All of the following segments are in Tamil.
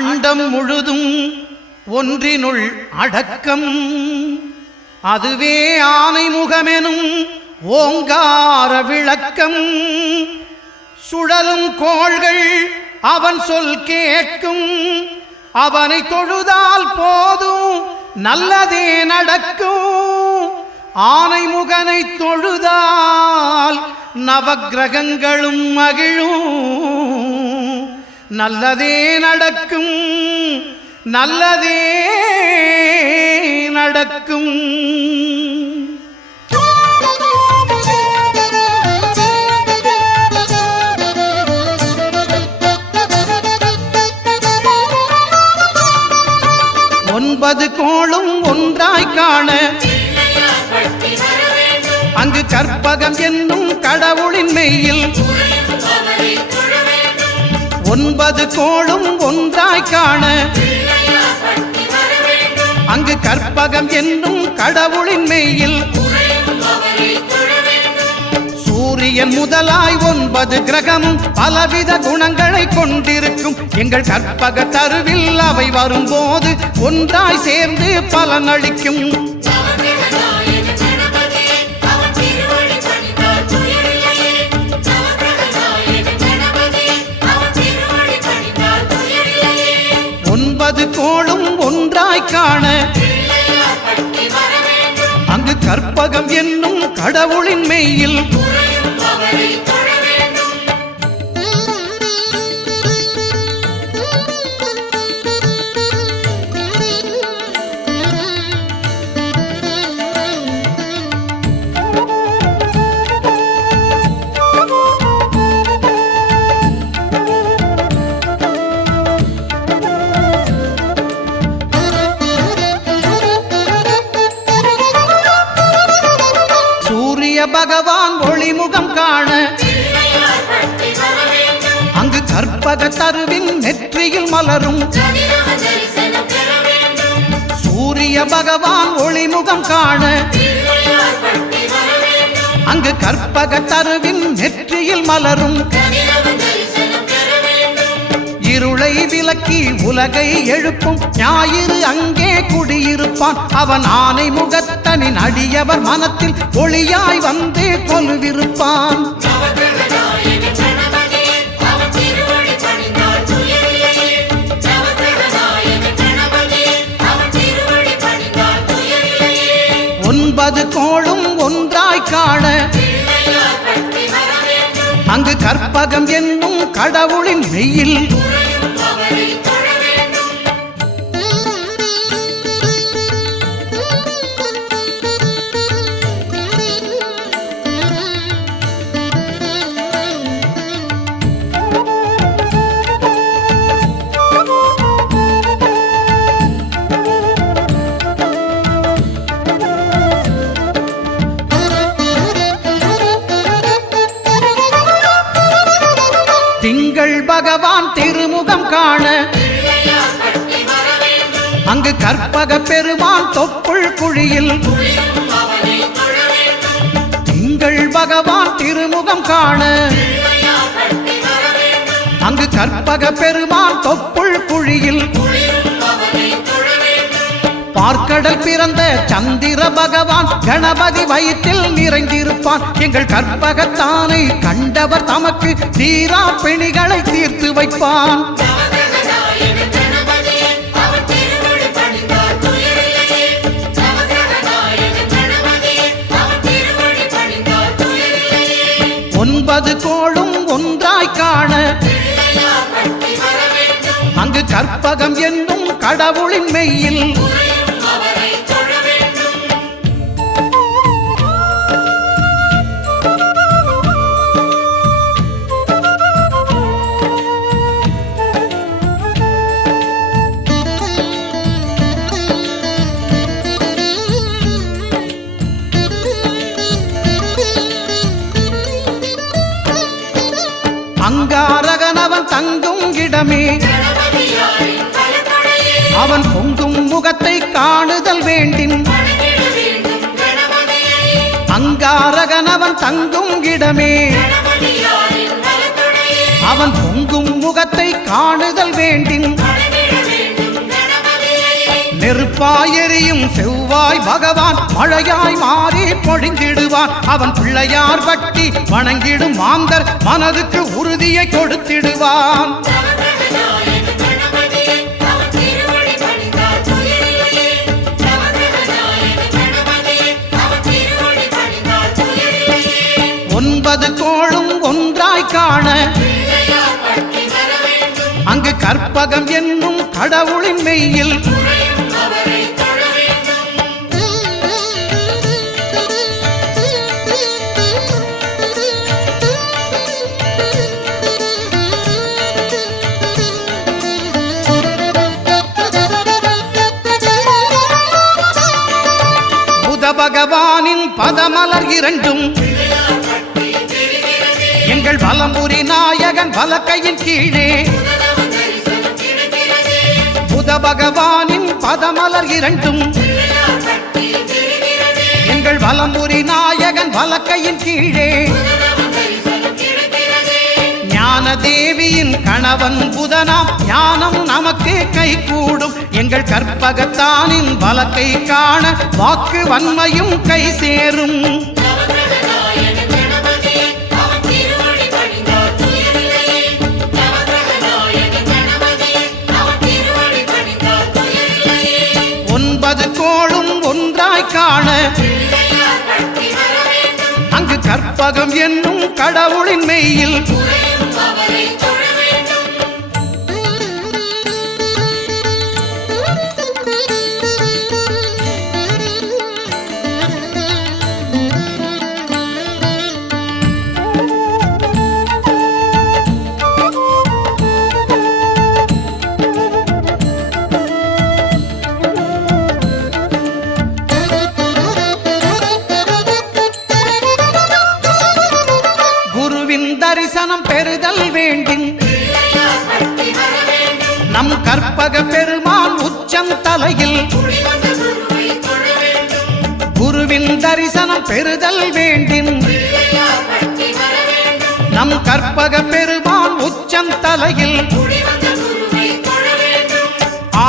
அண்டம் முழுதும் ஒன்றினுள் அடக்கம். அதுவே ஆனை முகமெனும் ஓங்கார விளக்கம். சுழலும் கோள்கள் அவன் சொல் கேட்கும். அவனை தொழுதால் போதும் நல்லதே நடக்கும். ஆனை முகனை தொழுதால் நவக்கிரகங்களும் மகிழும். நல்லதே நடக்கும், நல்லதே நடக்கும். ஒன்பது கோளும் ஒன்றாய் காண அங்கு கற்பகம் என்னும் கடவுளின் மெய்யில். ஒன்பது கோளும் ஒன்றாய் காண அங்கு கற்பகம் என்னும் கடவுளின் மெய்யில். சூரியன் முதலாய் 9 கிரகமும் பலவித குணங்களை கொண்டிருக்கும். எங்கள் கற்பக தருவில் அவை வரும்போது ஒன்றாய் சேர்ந்து பலனளிக்கும். ஒன்பது கோளும் ஒன்றாய் காண அங்கு கற்பகம் என்னும் கடவுளின் மெய்யில். பகவான் ஒளிமுகம் காண அங்கு கற்பக தருவின் நெற்றியில் மலரும். சூரிய பகவான் ஒளிமுகம் காண அங்கு கற்பக தருவின் நெற்றியில் மலரும். இருளை விலக்கி உலகை எழுப்பும் ஞாயிறு அங்கே குடியிருப்பான். அவன் ஆனை முகத்தனின் அடியவர் மனத்தில் ஒளியாய் வந்து கொலுவிருப்பான். ஒன்பது கோளும் ஒன்றாய் காண அங்கு கற்பகம் என்னும் கடவுளின் மெய்யில். திங்கள் பகவான் திருமுகம் காண அங்கு கற்பக பெருமான் தொப்புள் குழியில். திங்கள் பகவான் திருமுகம் காண அங்கு கற்பக பெருமான் தொப்புள் குழியில். பார்க்கடல் பிறந்த சந்திர பகவான் கணபதி வயிற்றில் நிறைந்திருப்பான். எங்கள் கற்பகத்தானை கண்டவர் தமக்கு தீரா பிணிகளை தீர்த்து வைப்பான். ஒன்பது கோளும் ஒன்றாய் காண அங்கு கற்பகம் என்னும் கடவுளின் மெய்யில். அங்காரகனவன் தங்கும் இடமே அவன் பொங்கும் முகத்தை காணுதல் வேண்டின். அங்காரகனவன் தங்கும் இடமே அவன் பொங்கும் முகத்தை காணுதல் வேண்டின். நெருப்பாய் எரியும் செவ்வாய் பகவான் மழையாய் மாறி பொழிந்திடுவான். அவன் பிள்ளையார் பட்டி வணங்கிடும் மாந்தர் மனதுக்கு உறுதியை கொடுத்திடுவான். ஒன்பது கோளும் ஒன்றாய் காண அங்கு கற்பகம் என்னும் கடவுளின் மெய்யில் புத பகவானின் பதமலர் இரண்டும் எங்கள் வலம்புரி நாயகன் வலக்கையின் கீழே. புத பகவானின் பதமலர் இரண்டும் எங்கள் வலம்புரி நாயகன் வலக்கையின் கீழே. ஞான தேவியின் கணவன் புதனாம் ஞானம் நமக்கு கை கூடும். எங்கள் கற்பகத்தானின் வலக்கை காண வாக்கு வன்மையும் கை சேரும். ஒன்பது கோளும் ஒன்றாய் காண அங்கு கற்பகம் என்னும் கடவுளின் மெய்யில் தரிசனம் பெறுதல் வேண்டும். நம் கற்பக பெருமான் உச்சம் தலையில் குருவின் தரிசனம் பெறுதல் வேண்டும். நம் கற்பக பெருமான் உச்சம் தலையில்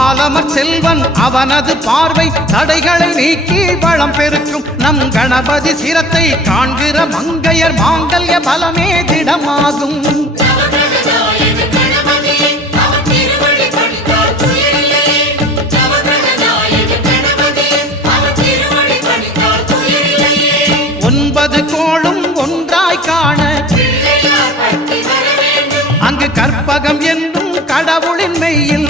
ஆலமர் செல்வன் அவனது பார்வை தடைகளை நீக்கி வளம் பெருக்கும். நம் கணபதி சிரத்தை காண்கிற மங்கையர் மாங்கல்ய பலமே திடமாகும். ஒன்பது கோளும் ஒன்றாய் காண அங்கு கற்பகம் என்னும் கடவுளின் மெய்யில்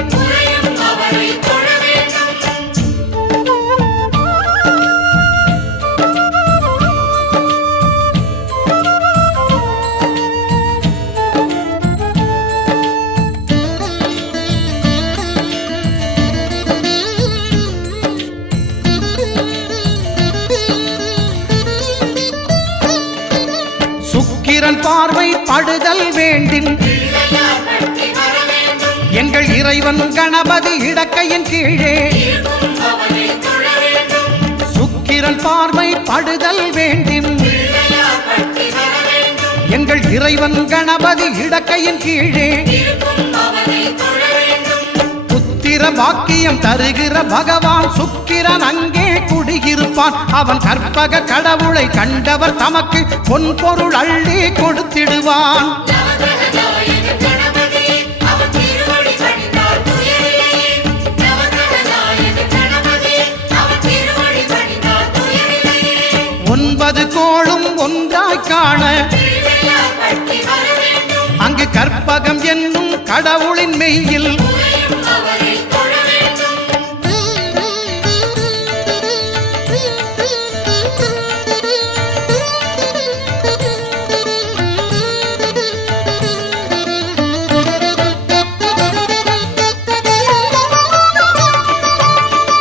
சுக்கிரன் பார்வை படுதல் வேண்டும். எங்கள் இறைவன் கணபதி இடக்கையின் கீழே சுக்கிரன் பார்வை படுதல் வேண்டும். எங்கள் இறைவன் கணபதி இடக்கையின் கீழே புத்திர பாக்கியம் தருகிற பகவான் சுக்கிரன் அங்கே குடியிருப்பான். அவன் கற்பக கடவுளை கண்டவர் தமக்கு பொன் பொருள் அள்ளி கொடுத்திடுவான். ஒன்பது கோளும் ஒன்றாய் காண அங்கு கற்பகம் என்னும் கடவுளின் மெய்யில்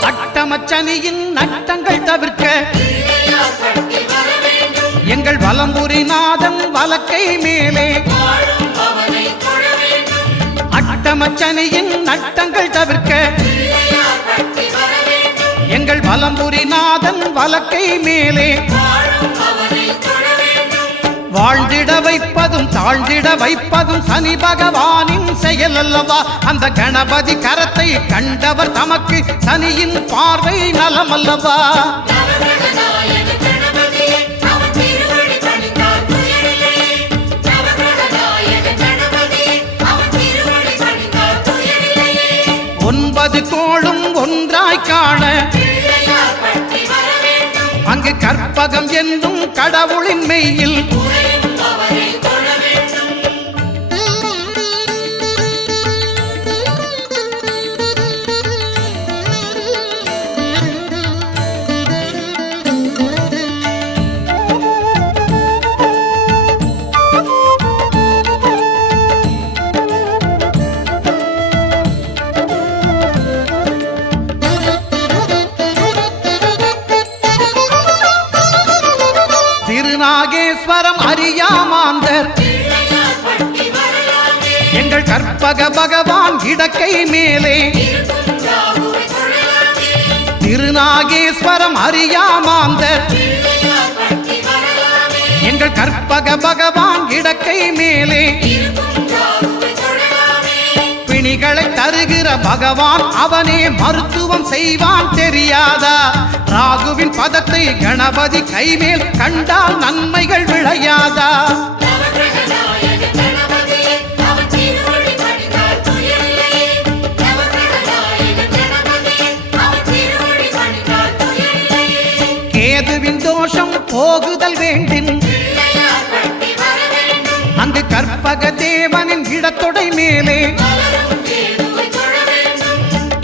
அட்டமச்சனியின் நட்டங்கள் தவிர்க்க எங்கள் வலம்புரி நாதம் வலக்கை மேலே அட்டமச்சனியின் நட்டங்கள் தவிர்க்க எங்கள் வலம்புரி நாதன் வலக்கை மேலே வாழ்ந்திட வைப்பதும் தாழ்ந்திட வைப்பதும் சனி பகவானின் செயல் அல்லவா? அந்த கணபதி கரத்தை கண்டவர் தமக்கு சனியின் பார்வை நலம் அல்லவா? ஒன்பது கோளும் ஒன்றாய் காண அங்கு கற்பகம் என்னும் கடவுளின் மெய்யில் திருநாகேஸ்வரம் அறியாமாந்தர் எங்கள் கற்பக பகவான் இடக்கை மேலே திருநாகேஸ்வரம் அறியாமாந்தர் எங்கள் கற்பக பகவான் இடக்கை மேலே பிணிகளை தருகிற பகவான் அவனே மருத்துவம் செய்வான் தெரியாதா? ராகுவின் பதத்தை கணபதி கைமேல் கண்டால் நன்மைகள் விளையாதா? கேதுவின் தோஷம் போகுதல் வேண்டின் அங்கு கற்பக தேவனின் இடத்தொடை மேலே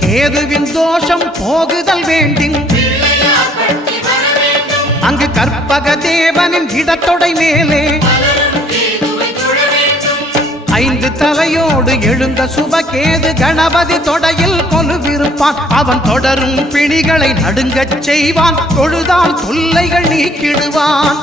கேதுவின் தோஷம் போகுதல் வேண்டின் அங்கு கற்பக தேவனின் இடத்தொடை மேலே ஐந்து தலையோடு எழுந்த சுபகேது கணபதி தொடையில் கொலுவிருப்பான். அவன் தொடரும் பிணிகளை நடுங்கச் செய்வான். தொழுதால் தொல்லைகள் நீக்கிடுவான்.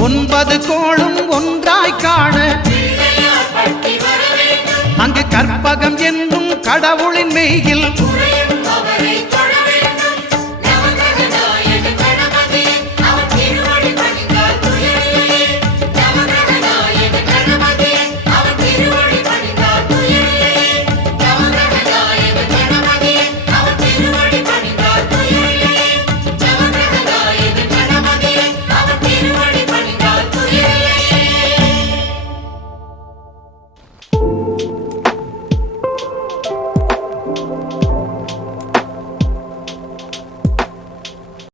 ஒன்பது கோளும் ஒன்றாய் காண அங்கு கற்பகம் என்னும் கடவுள்